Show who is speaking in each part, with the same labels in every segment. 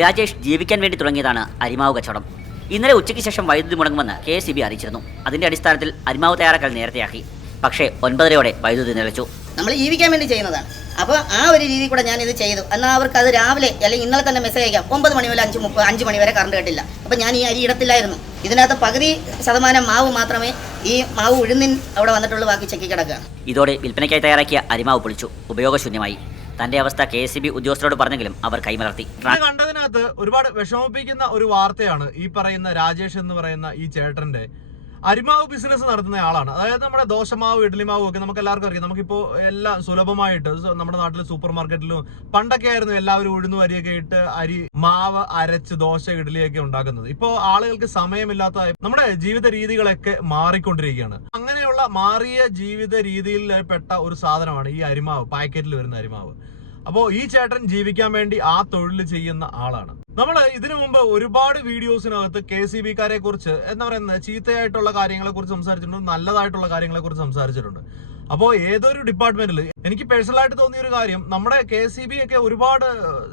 Speaker 1: രാജേഷ് ജീവിക്കാൻ വേണ്ടി തുടങ്ങിയതാണ് അരിമാവ് കച്ചവടം. ഇന്നലെ ഉച്ചയ്ക്ക് ശേഷം വൈദ്യുതി മുടങ്ങുമെന്ന് കെ എസ് അറിയിച്ചിരുന്നു. അതിന്റെ അടിസ്ഥാനത്തിൽ അരിമാവ് തയ്യാറാക്കൽ നേരത്തെയാക്കി. പക്ഷേ ഒൻപതരയോടെ വൈദ്യുതി നിലച്ചു
Speaker 2: നമ്മൾ ജീവിക്കാൻ വേണ്ടി ചെയ്യുന്നതാണ്. അപ്പോൾ ആ ഒരു രീതിയിൽ കൂടെ ഞാൻ ഇത് ചെയ്തു. എന്നാൽ അവർക്ക് അത് രാവിലെ അല്ലെങ്കിൽ ഇന്നലെ തന്നെ മെസ്സേജ് അയക്കാം. ഒമ്പത് മണി മുതൽ അഞ്ച് മുപ്പത് അഞ്ച് മണി വരെ കറണ്ട് കിട്ടില്ല. അപ്പോൾ ഞാൻ ഈ അരി ഇടത്തില്ലായിരുന്നു. ഇതിനകത്ത് പകുതി ശതമാനം മാവ് മാത്രമേ ഈ മാവ് ഉഴുന്നിൻ അവിടെ വന്നിട്ടുള്ളൂ ബാക്കി ചെക്കി കിടക്കുകയാണ്.
Speaker 1: ഇതോടെ വിൽപ്പനയ്ക്കായി തയ്യാറാക്കിയ അരിമാവ് പൊളിച്ചു. ഉപയോഗശൂന്യമായി. തന്റെ അവസ്ഥ കെ എസ് ബി ഉദ്യോഗസ്ഥരോട് പറഞ്ഞെങ്കിലും അവർ കൈമലർത്തി.
Speaker 3: കണ്ടതിനകത്ത് ഒരുപാട് വിഷമിപ്പിക്കുന്ന ഒരു വാർത്തയാണ് ഈ പറയുന്ന രാജേഷ് എന്ന് പറയുന്ന ഈ ചേട്ടന്റെ. അരിമാവ് ബിസിനസ് നടത്തുന്ന ആളാണ്. അതായത് നമ്മുടെ ദോശമാവ് ഇഡ്ലിമാവും ഒക്കെ നമുക്ക് എല്ലാവർക്കും അറിയാം. നമുക്കിപ്പോ എല്ലാം സുലഭമായിട്ട് നമ്മുടെ നാട്ടിലെ സൂപ്പർ മാർക്കറ്റിലും പണ്ടൊക്കെ ആയിരുന്നു എല്ലാവരും ഉഴുന്നു അരിയൊക്കെ ഇട്ട് അരി മാവ് അരച്ച് ദോശ ഇഡ്ഡലിയൊക്കെ ഉണ്ടാക്കുന്നത്. ഇപ്പോ ആളുകൾക്ക് സമയമില്ലാത്ത നമ്മുടെ ജീവിത രീതികളൊക്കെ മാറിക്കൊണ്ടിരിക്കുകയാണ്. മാറിയ ജീവിത രീതിയിൽ പെട്ട ഒരു സാധനമാണ് ഈ അരിമാവ് പാക്കറ്റിൽ വരുന്ന അരിമാവ്. അപ്പോ ഈ ചേട്ടൻ ജീവിക്കാൻ വേണ്ടി ആ തൊഴിൽ ചെയ്യുന്ന ആളാണ്. നമ്മൾ ഇതിനു മുമ്പ് ഒരുപാട് വീഡിയോസിനകത്ത് കെ സി ബിക്കാരെ കുറിച്ച് എന്താ പറയുന്നത് ചീത്തയായിട്ടുള്ള കാര്യങ്ങളെ കുറിച്ച് സംസാരിച്ചിട്ടുണ്ട് നല്ലതായിട്ടുള്ള കാര്യങ്ങളെ കുറിച്ച് സംസാരിച്ചിട്ടുണ്ട്. അപ്പോൾ ഏതൊരു ഡിപ്പാർട്ട്മെന്റിൽ എനിക്ക് പേഴ്സണലായിട്ട് തോന്നിയ ഒരു കാര്യം നമ്മുടെ കെ സി ബി ഒക്കെ ഒരുപാട്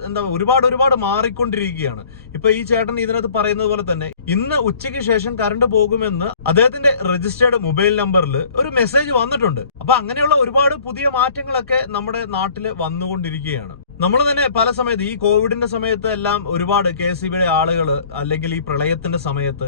Speaker 3: എന്താ ഒരുപാട് ഒരുപാട് മാറിക്കൊണ്ടിരിക്കുകയാണ്. ഇപ്പൊ ഈ ചേട്ടൻ ഇതിനകത്ത് പറയുന്നത് പോലെ തന്നെ ഇന്ന് ഉച്ചയ്ക്ക് ശേഷം കറണ്ട് പോകുമെന്ന് അദ്ദേഹത്തിന്റെ രജിസ്റ്റേർഡ് മൊബൈൽ നമ്പറിൽ ഒരു മെസ്സേജ് വന്നിട്ടുണ്ട്. അപ്പൊ അങ്ങനെയുള്ള ഒരുപാട് പുതിയ മാറ്റങ്ങളൊക്കെ നമ്മുടെ നാട്ടിൽ വന്നുകൊണ്ടിരിക്കുകയാണ്. നമ്മൾ തന്നെ പല സമയത്ത് ഈ കോവിഡിന്റെ സമയത്ത് എല്ലാം ഒരുപാട് കെ എസ് ബിയുടെ ആളുകൾ അല്ലെങ്കിൽ ഈ പ്രളയത്തിന്റെ സമയത്ത്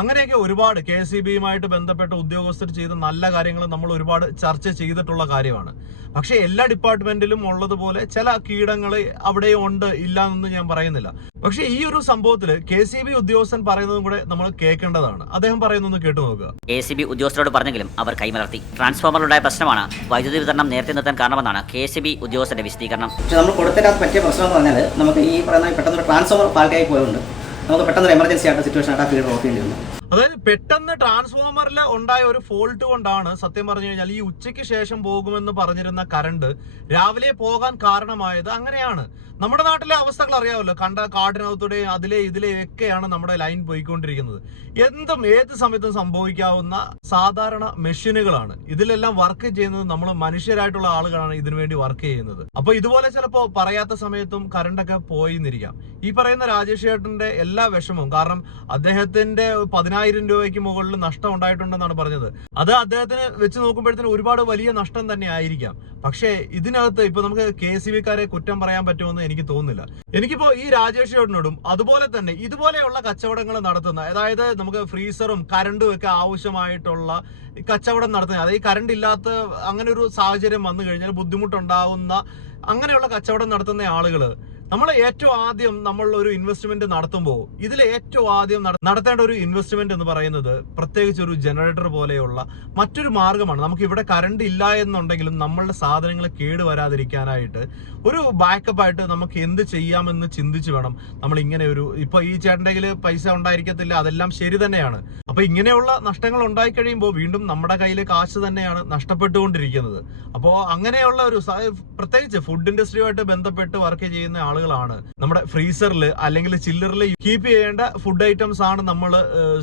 Speaker 3: അങ്ങനെയൊക്കെ ഒരുപാട് കെ എസ് ബിയുമായിട്ട് ബന്ധപ്പെട്ട ഉദ്യോഗസ്ഥർ ചെയ്ത നല്ല കാര്യങ്ങൾ നമ്മൾ ഒരുപാട് ചർച്ച ചെയ്തിട്ടുള്ള കാര്യമാണ്. പക്ഷേ എല്ലാ ഡിപ്പാർട്ട്മെന്റിലും ഉള്ളതുപോലെ ചില കീടങ്ങൾ അവിടെയും ഉണ്ട് ഇല്ല എന്നൊന്നും ഞാൻ പറയുന്നില്ല. പക്ഷേ ഈ ഒരു സംഭവത്തിൽ കെ സി ബി ഉദ്യോഗസ്ഥൻ പറയുന്നതും കൂടെ നമ്മൾ കേൾക്കേണ്ടതാണ്. അദ്ദേഹം പറയുന്നൊന്ന് കേട്ടു നോക്കുക.
Speaker 1: കെ സി ബി ഉദ്യോഗസ്ഥരോട് പറഞ്ഞെങ്കിലും അവർ കൈമലർത്തി. ട്രാൻസ്ഫോമറിലുണ്ടായ പ്രശ്നമാണ് വൈദ്യുതി വിതരണം നേരത്തെ നിർത്താൻ കാരണമെന്നാണ് കെ സി ബി ഉദ്യോഗസ്ഥന്റെ വിശദീകരണം.
Speaker 4: പക്ഷേ നമ്മൾ കൊടുത്തതിനകത്ത് പറ്റിയ പ്രശ്നം എന്ന് പറഞ്ഞാൽ നമുക്ക് ഈ പറയുന്ന പെട്ടെന്ന് ട്രാൻസ്ഫോമർ പാർട്ടിയായി പോയതുകൊണ്ട് നമുക്ക് പെട്ടെന്ന് എമർജൻസി ആയിട്ട് സിറ്റുവേഷൻ ആയിട്ട് ആ ഫീൽഡ് ഓഫ് ചെയ്യേണ്ടി വന്നു.
Speaker 3: അതായത് പെട്ടെന്ന് ട്രാൻസ്ഫോമറിൽ ഉണ്ടായ ഒരു ഫോൾട്ട് കൊണ്ടാണ് സത്യം പറഞ്ഞു കഴിഞ്ഞാൽ ഈ ഉച്ചയ്ക്ക് ശേഷം പോകുമെന്ന് പറഞ്ഞിരുന്ന കറണ്ട് രാവിലെ പോകാൻ കാരണമായത് അങ്ങനെയാണ്. നമ്മുടെ നാട്ടിലെ അവസ്ഥകൾ അറിയാമല്ലോ. കണ്ട കാടിനകത്തൂടെ അതിലെ ഇതിലെ ഒക്കെയാണ് നമ്മുടെ ലൈൻ പോയിക്കൊണ്ടിരിക്കുന്നത്. എന്തും ഏത് സമയത്തും സംഭവിക്കാവുന്ന സാധാരണ മെഷീനുകളാണ്. ഇതിലെല്ലാം വർക്ക് ചെയ്യുന്നത് നമ്മൾ മനുഷ്യരായിട്ടുള്ള ആളുകളാണ് ഇതിനു വേണ്ടി വർക്ക് ചെയ്യുന്നത്. അപ്പൊ ഇതുപോലെ ചിലപ്പോ പറയാത്ത സമയത്തും കറണ്ടൊക്കെ പോയിന്നിരിക്കാം. ഈ പറയുന്ന രാജേഷ് ചേട്ടന്റെ എല്ലാ വിഷമവും കാരണം അദ്ദേഹത്തിന്റെ പതിനായിരം രൂപയ്ക്ക് മുകളിൽ നഷ്ടം ഉണ്ടായിട്ടുണ്ടെന്നാണ് പറഞ്ഞത്. അത് അദ്ദേഹത്തിന് വെച്ച് നോക്കുമ്പോഴത്തേന് ഒരുപാട് വലിയ നഷ്ടം തന്നെ ആയിരിക്കാം. പക്ഷേ ഇതിനകത്ത് ഇപ്പൊ നമുക്ക് കെ സി ബിക്കാരെ കുറ്റം പറയാൻ പറ്റുമെന്ന് എനിക്ക് തോന്നുന്നില്ല. എനിക്കിപ്പോ ഈ രാജേഷ് ചേട്ടനോടും അതുപോലെ തന്നെ ഇതുപോലെയുള്ള കച്ചവടങ്ങൾ നടത്തുന്ന അതായത് നമുക്ക് ഫ്രീസറും കരണ്ടും ഒക്കെ ആവശ്യമായിട്ടുള്ള കച്ചവടം നടത്തുന്ന അതായത് ഈ കറണ്ട് ഇല്ലാത്ത അങ്ങനെ ഒരു സാഹചര്യം വന്നു കഴിഞ്ഞാൽ ബുദ്ധിമുട്ടുണ്ടാവുന്ന അങ്ങനെയുള്ള കച്ചവടം നടത്തുന്ന ആളുകൾ നമ്മൾ ഏറ്റവും ആദ്യം നമ്മൾ ഒരു ഇൻവെസ്റ്റ്മെന്റ് നടത്തുമ്പോൾ ഇതിൽ ഏറ്റവും ആദ്യം നടത്തേണ്ട ഒരു ഇൻവെസ്റ്റ്മെന്റ് എന്ന് പറയുന്നത് പ്രത്യേകിച്ച് ഒരു ജനറേറ്റർ പോലെയുള്ള മറ്റൊരു മാർഗമാണ്. നമുക്ക് ഇവിടെ കറണ്ട് ഇല്ല എന്നുണ്ടെങ്കിലും നമ്മളുടെ സാധനങ്ങൾ കേടുവരാതിരിക്കാനായിട്ട് ഒരു ബാക്കപ്പ് ആയിട്ട് നമുക്ക് എന്ത് ചെയ്യാമെന്ന് ചിന്തിച്ച് വേണം നമ്മൾ ഇങ്ങനെ ഒരു ഇപ്പൊ ഈ ചേട്ടന്റെ പൈസ ഉണ്ടായിരിക്കത്തില്ല അതെല്ലാം ശരി തന്നെയാണ്. അപ്പൊ ഇങ്ങനെയുള്ള നഷ്ടങ്ങൾ ഉണ്ടായി കഴിയുമ്പോൾ വീണ്ടും നമ്മുടെ കയ്യിൽ കാശ് തന്നെയാണ് നഷ്ടപ്പെട്ടുകൊണ്ടിരിക്കുന്നത്. അപ്പോൾ അങ്ങനെയുള്ള ഒരു പ്രത്യേകിച്ച് ഫുഡ് ഇൻഡസ്ട്രിയുമായിട്ട് ബന്ധപ്പെട്ട് വർക്ക് ചെയ്യുന്ന ആളുകളാണ് നമ്മുടെ ഫ്രീസറിൽ അല്ലെങ്കിൽ ചില്ലറിൽ കീപ്പ് ചെയ്യേണ്ട ഫുഡ് ഐറ്റംസ് ആണ് നമ്മൾ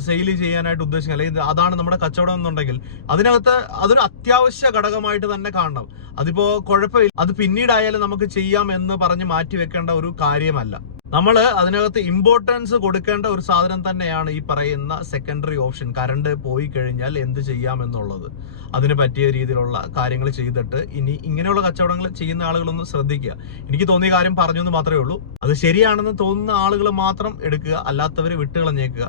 Speaker 3: സെയിൽ ചെയ്യാനായിട്ട് ഉദ്ദേശിക്കുന്നത്. അല്ലെങ്കിൽ അതാണ് നമ്മുടെ കച്ചവടം എന്നുണ്ടെങ്കിൽ അതിനകത്ത് അതൊരു അത്യാവശ്യ ഘടകമായിട്ട് തന്നെ കാണണം. അതിപ്പോ കുഴപ്പമില്ല. അത് പിന്നീടായാലും നമുക്ക് ചെയ്യാം എന്ന് പറഞ്ഞ് മാറ്റി വെക്കേണ്ട ഒരു കാര്യമല്ല. നമ്മൾ അതിനകത്ത് ഇമ്പോർട്ടൻസ് കൊടുക്കേണ്ട ഒരു സാധനം തന്നെയാണ് ഈ പറയുന്ന സെക്കൻഡറി ഓപ്ഷൻ കറണ്ട് പോയി കഴിഞ്ഞാൽ എന്ത് ചെയ്യാം എന്നുള്ളത്. അതിന് പറ്റിയ രീതിയിലുള്ള കാര്യങ്ങൾ ചെയ്തിട്ട് ഇനി ഇങ്ങനെയുള്ള കച്ചവടങ്ങൾ ചെയ്യുന്ന ആളുകളൊന്നും ശ്രദ്ധിക്കുക. എനിക്ക് തോന്നിയ കാര്യം പറഞ്ഞു എന്ന് മാത്രമേ ഉള്ളൂ. അത് ശരിയാണെന്ന് തോന്നുന്ന ആളുകൾ മാത്രം എടുക്കുക. അല്ലാത്തവരെ വിട്ടുകളഞ്ഞേക്കുക.